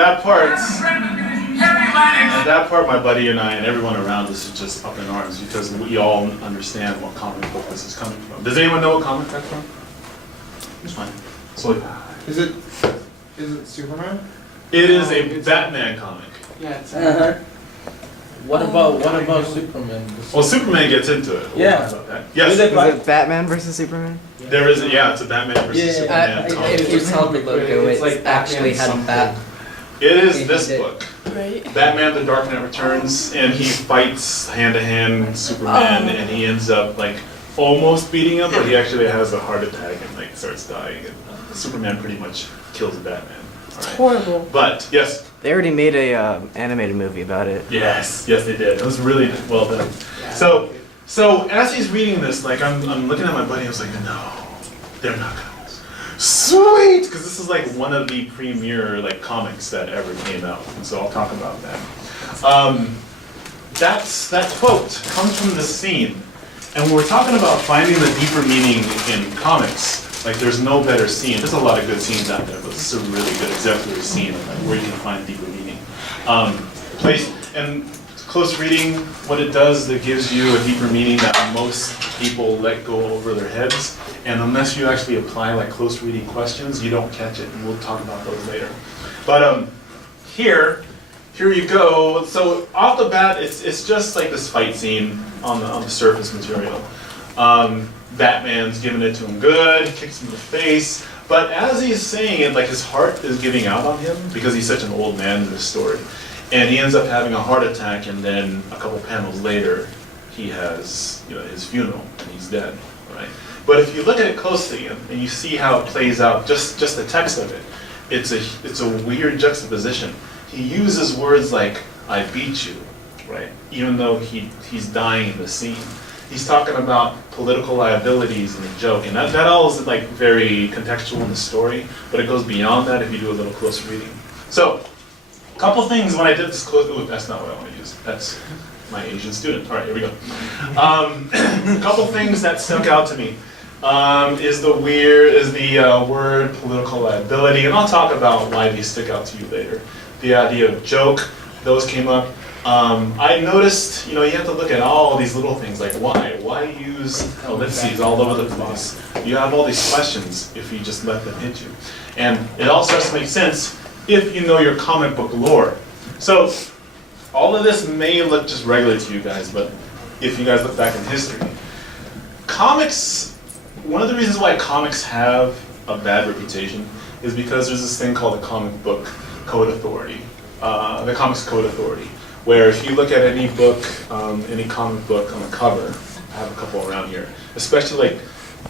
that part, my buddy and I and everyone around us is just up in arms because we all understand what comic book this is coming from. Does anyone know what comic that's from? It's fine. So, Is it Superman? it is a Batman comic. Yeah, it's What about Superman? Well, Superman gets into it. We'll talk about that. Yes, Is it Batman versus Superman? there is. Yeah, it's a Batman versus Superman comic. If you saw the logo, It's it like actually had Batman that. It is this book. Right. Batman: The Dark Knight Returns, and he fights hand to hand Superman, and he ends up like almost beating him, but he actually has a heart attack and like starts dying, and Superman pretty much kills Batman. All right. Horrible. But yes, They already made a animated movie about it. yes, they did. It was really well done. So as he's reading this, like I'm looking at my buddy, I was like, no, they're not gonna. Sweet, because this is like one of the premier like comics that ever came out, and so I'll talk about that. That quote comes from the scene, and when we're talking about finding the deeper meaning in comics, like there's no better scene. There's a lot of good scenes out there, but this is a really good exemplary scene of like, where you can find deeper meaning. Place and close reading, what it does, it gives you a deeper meaning that most people let go over their heads. And unless you actually apply like close reading questions, you don't catch it, and we'll talk about those later. But here you go. So off the bat, it's just like this fight scene on the surface material. Batman's giving it to him good, kicks him in the face. But as he's saying it, like his heart is giving out on him because he's such an old man in this story. And he ends up having a heart attack, and then a couple panels later, he has his funeral, and he's dead, right? But if you look at it closely and you see how it plays out, just the text of it, it's a weird juxtaposition. He uses words like "I beat you," right? Even though he's dying in the scene, he's talking about political liabilities in the joke, and that all is like very contextual in the story. But it goes beyond that if you do a little close reading. So. Couple things when I did this close. Ooh, that's not what I want to use. That's my Asian student. All right, here we go. Couple things that stuck out to me is the word political liability, and I'll talk about why these stick out to you later. The idea of joke, those came up. I noticed, you have to look at all these little things like why use ellipses all over the place. You have all these questions if you just let them hit you, and it all starts to make sense if you know your comic book lore. So all of this may look just regular to you guys, but if you guys look back in history, comics, one of the reasons why comics have a bad reputation is because there's this thing called the Comic Book Code Authority, the Comics Code Authority, where if you look at any book, any comic book on the cover, I have a couple around here, especially like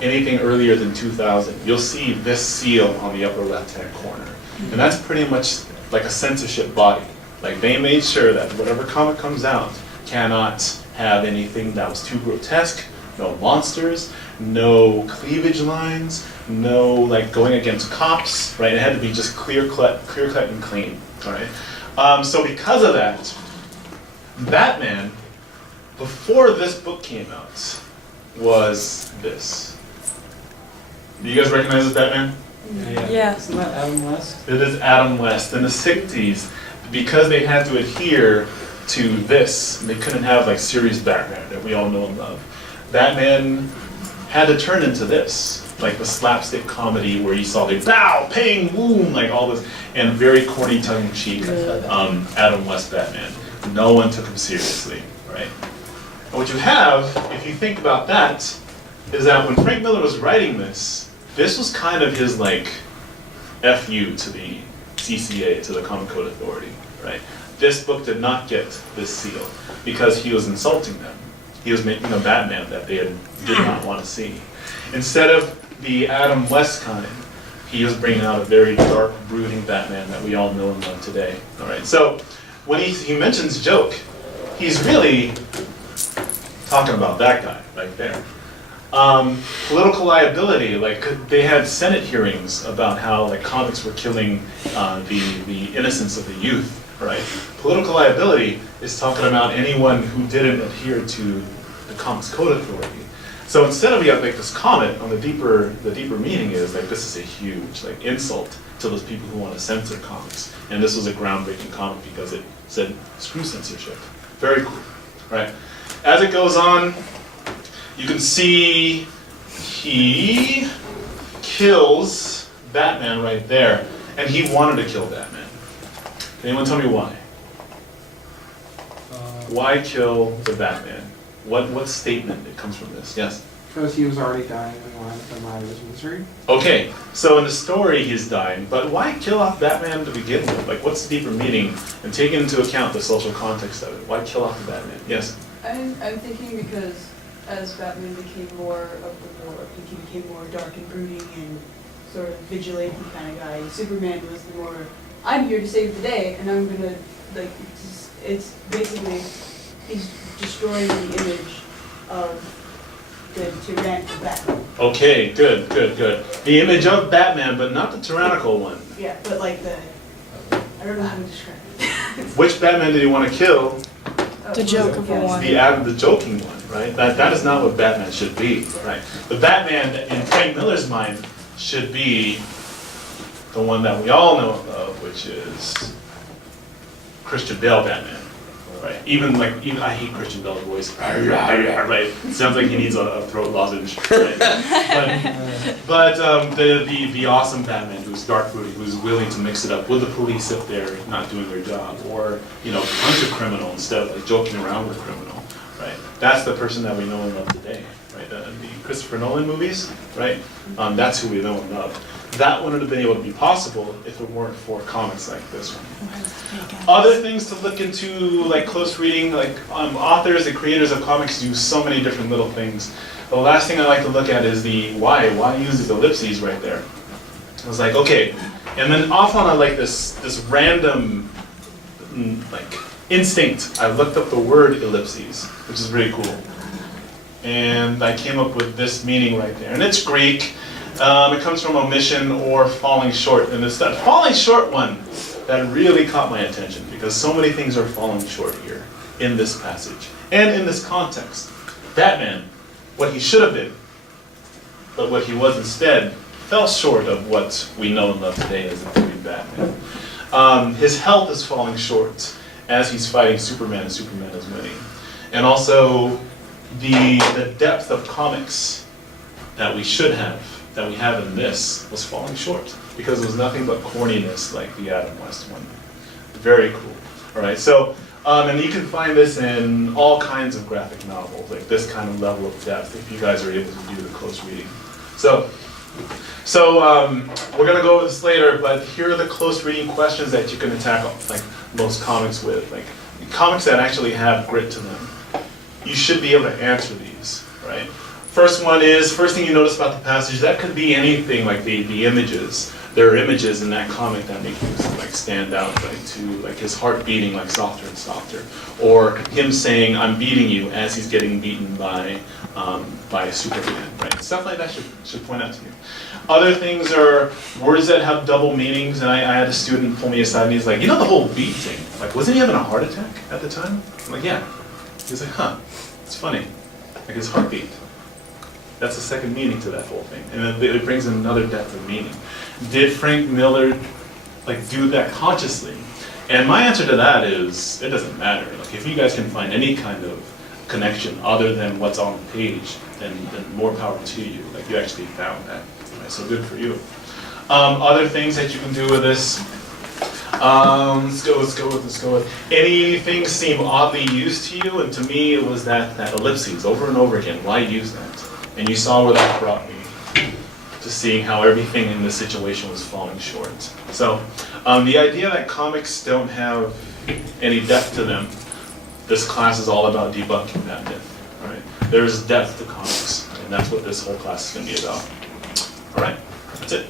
anything earlier than 2000, you'll see this seal on the upper left-hand corner. And that's pretty much like a censorship body. Like they made sure that whatever comic comes out cannot have anything that was too grotesque, no monsters, no cleavage lines, no like going against cops, right? It had to be just clear cut and clean, all right? So because of that, Batman, before this book came out, was this. Do you guys recognize this Batman? Yeah. Isn't that Adam West? It is Adam West. In the 60s, because they had to adhere to this, they couldn't have like serious background that we all know and love. Batman had to turn into this, like the slapstick comedy where you saw the bow, ping, boom, like all this, and very corny tongue-in-cheek Adam West Batman. No one took him seriously, right? And what you have, if you think about that, is that when Frank Miller was writing this was kind of his like FU to the CCA, to the Comic Code Authority, right? This book did not get this seal because he was insulting them. He was making a Batman that they did not want to see. Instead of the Adam West kind, he was bringing out a very dark, brooding Batman that we all know and love today. All right. So when he mentions joke, he's really talking about that guy right there. Political liability, like they had Senate hearings about how like comics were killing the innocence of the youth, right? Political liability is talking about anyone who didn't adhere to the Comics Code Authority. So instead of, we have like this comment on the deeper meaning is like, this is a huge like insult to those people who want to censor comics. And this was a groundbreaking comic because it said, screw censorship. Very cool, right? As it goes on, you can see he kills Batman right there, and he wanted to kill Batman. Can anyone tell me why? Why kill the Batman? What statement it comes from this? Yes? Because he was already dying and wanted to come out of his misery. Okay, so in the story he's dying, but why kill off Batman to begin with? Like, what's the deeper meaning? And take into account the social context of it. Why kill off the Batman? Yes? I'm thinking because as Batman became more he became more dark and brooding and sort of vigilante kind of guy, Superman was the more, I'm here to save the day, and I'm gonna, like, it's basically, he's destroying the image of the tyrannical Batman. Okay, good. The image of Batman, but not the tyrannical one. Yeah, but like I don't know how to describe it. Which Batman did he want to kill? The jokeable one. The joking one, right? That is not what Batman should be, right? The Batman in Frank Miller's mind should be the one that we all know and love, which is Christian Bale Batman. Right. Even I hate Christian Bale's voice. Right. It sounds like he needs a throat lozenge. Right? but the awesome Batman who's dark brooding, who's willing to mix it up with the police if they're not doing their job, or punch a criminal instead of like joking around with a criminal. Right. That's the person that we know and love today. Right. The Christopher Nolan movies. Right. That's who we know and love. That wouldn't have been able to be possible if it weren't for comics like this one. Other things to look into, like close reading, like authors and creators of comics do so many different little things. The last thing I like to look at is the why. Why use these ellipses right there? I was like, okay, and then off on like this random like instinct, I looked up the word ellipses, which is really cool, and I came up with this meaning right there, and it's Greek. It comes from omission or falling short, and it's that falling short one that really caught my attention because so many things are falling short here in this passage and in this context. Batman, what he should have been, but what he was instead, fell short of what we know and love today as the movie Batman. His health is falling short as he's fighting Superman and Superman is winning. And also the depth of comics that we should have, that we have in this, was falling short because it was nothing but corniness like the Adam West one. Very cool. All right, so, and you can find this in all kinds of graphic novels, like this kind of level of depth, if you guys are able to do the close reading. So we're gonna go over this later, but here are the close reading questions that you can attack like most comics with, like comics that actually have grit to them. You should be able to answer these, right? First thing you notice about the passage, that could be anything like the images. There are images in that comic that make him like stand out, right? To like his heart beating like softer and softer, or him saying "I'm beating you" as he's getting beaten by Superman, right? Stuff like that should point out to you. Other things are words that have double meanings, and I had a student pull me aside and he's like, the whole beat thing. Like, wasn't he having a heart attack at the time? I'm like, yeah. He's like, huh? It's funny. Like his heartbeat. That's the second meaning to that whole thing, and it brings in another depth of meaning. Did Frank Miller do that consciously? And my answer to that is, it doesn't matter. Like if you guys can find any kind of connection other than what's on the page, then more power to you. Like you actually found that. Right? So good for you. Other things that you can do with this. Let's go with. Anything seem oddly used to you? And to me, it was that ellipses over and over again. Why use that? And you saw where that brought me to seeing how everything in this situation was falling short. So the idea that comics don't have any depth to them, this class is all about debunking that myth. All right? There is depth to comics, and that's what this whole class is going to be about. All right, that's it.